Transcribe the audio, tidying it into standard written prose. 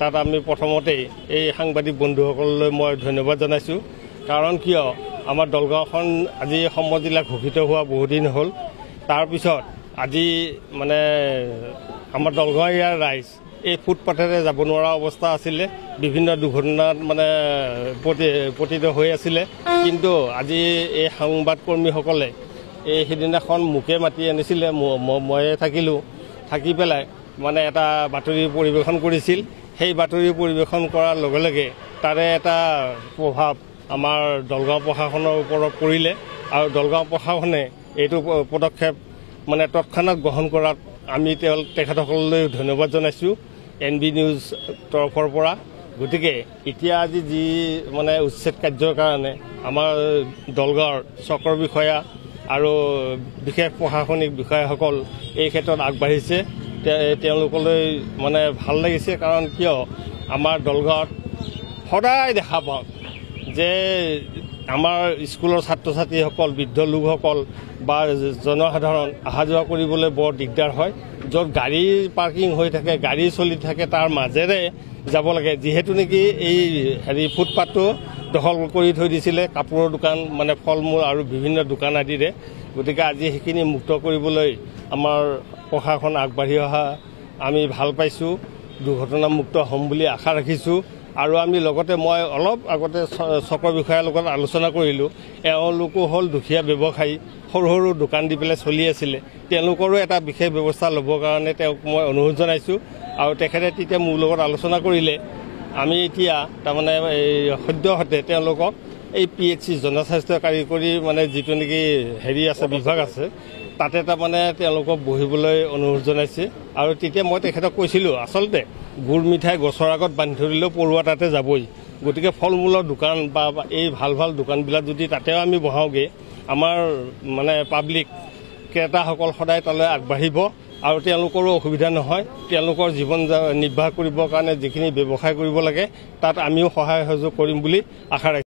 তাত আমি প্ৰথমতে এই সাংবাদিক বন্ধুসকললৈ মই ধন্যবাদ জনাইছোঁ। কাৰণ কিয় আমাৰ দলগাঁওখন আজি সম্মতিলা ঘোষিত হোৱা বহুদিন হ'ল। তাৰপিছত আজি মানে আমাৰ দলগাঁও ইয়াৰ ৰাইজ এই ফুটপাথেৰে যাব নোৱাৰা অৱস্থা আছিলে, বিভিন্ন দুৰ্ঘটনাত মানে পতিত হৈ আছিলে। কিন্তু আজি এই সংবাদকৰ্মীসকলে এই সিদিনাখন মোকে মাতি আনিছিলে, ময়ে থাকিলোঁ, থাকি পেলাই মানে এটা বাতৰি পৰিৱেশন কৰিছিল। সেই বাতৰি পৰিৱেশন কৰাৰ লগে লগে তাৰে এটা প্ৰভাৱ আমাৰ দলগাঁও প্ৰশাসনৰ ওপৰত পৰিলে আৰু দলগাঁও প্ৰশাসনে এইটো পদক্ষেপ মানে তৎক্ষণাত গ্ৰহণ কৰাত আমি তেখেতসকললৈ ধন্যবাদ জনাইছোঁ NB নিউজ তৰফৰ পৰা। গতিকে এতিয়া আজি যি মানে উচ্ছেদ কাৰ্যৰ কাৰণে আমাৰ দলগাঁৱৰ চক্ৰ বিষয়া আৰু বিশেষ প্ৰশাসনিক বিষয়াসকল এই ক্ষেত্ৰত আগবাঢ়িছে, তেওঁলোকলৈ মানে ভাল লাগিছে। কাৰণ কিয় আমাৰ দলগাঁৱত সদায় দেখা পাওঁ যে আমাৰ স্কুলৰ ছাত্ৰ ছাত্ৰীসকল, বৃদ্ধ লোকসকল বা জনসাধাৰণ অহা যোৱা কৰিবলৈ বৰ দিগদাৰ হয়। য'ত গাড়ী পাৰ্কিং হৈ থাকে, গাড়ী চলি থাকে, তাৰ মাজেৰে যাব লাগে। যিহেতু নেকি এই ফুটপাথটো দখল কৰি থৈ দিছিলে কাপোৰৰ দোকান, মানে ফল মূল আৰু বিভিন্ন দোকান আদিৰে। গতিকে আজি সেইখিনি মুক্ত কৰিবলৈ আমাৰ প্ৰশাসন আগবাঢ়ি অহা আমি ভাল পাইছোঁ, দুৰ্ঘটনামুক্ত হ'ম বুলি আশা ৰাখিছোঁ। আৰু আমি লগতে মই অলপ আগতে চক্ৰ বিষয়াৰ লগত আলোচনা কৰিলোঁ। এওঁলোকো হ'ল দুখীয়া ব্যৱসায়ী, সৰু সৰু দোকান দি পেলাই চলি আছিলে। তেওঁলোকৰো এটা বিশেষ ব্যৱস্থা ল'বৰ কাৰণে তেওঁক মই অনুৰোধ জনাইছোঁ। আৰু তেখেতে তেতিয়া মোৰ লগত আলোচনা কৰিলে। আমি এতিয়া তাৰমানে এই সদ্যহতে তেওঁলোকক এই PHC জনস্বাস্থ্য কাৰিকৰী মানে যিটো নেকি আছে বিভাগ আছে, তাতে তাৰমানে তেওঁলোকক বহিবলৈ অনুৰোধ জনাইছে। আৰু তেতিয়া মই তেখেতক কৈছিলোঁ, আচলতে গুৰ মিঠাই গছৰ আগত বান্ধি ধৰিলেও পৰুৱা তাতে যাবই। গতিকে ফল মূলৰ দোকান বা এই ভাল ভাল দোকানবিলাক যদি তাতেও আমি বহাওঁগৈ, আমাৰ মানে পাব্লিক ক্ৰেতাসকল সদায় তালৈ আগবাঢ়িব আৰু তেওঁলোকৰো অসুবিধা নহয়। তেওঁলোকৰ জীৱন নিৰ্বাহ কৰিবৰ কাৰণে যিখিনি ব্যৱসায় কৰিব লাগে তাত আমিও সহায় সহযোগ কৰিম বুলি আশা ৰাখিছোঁ।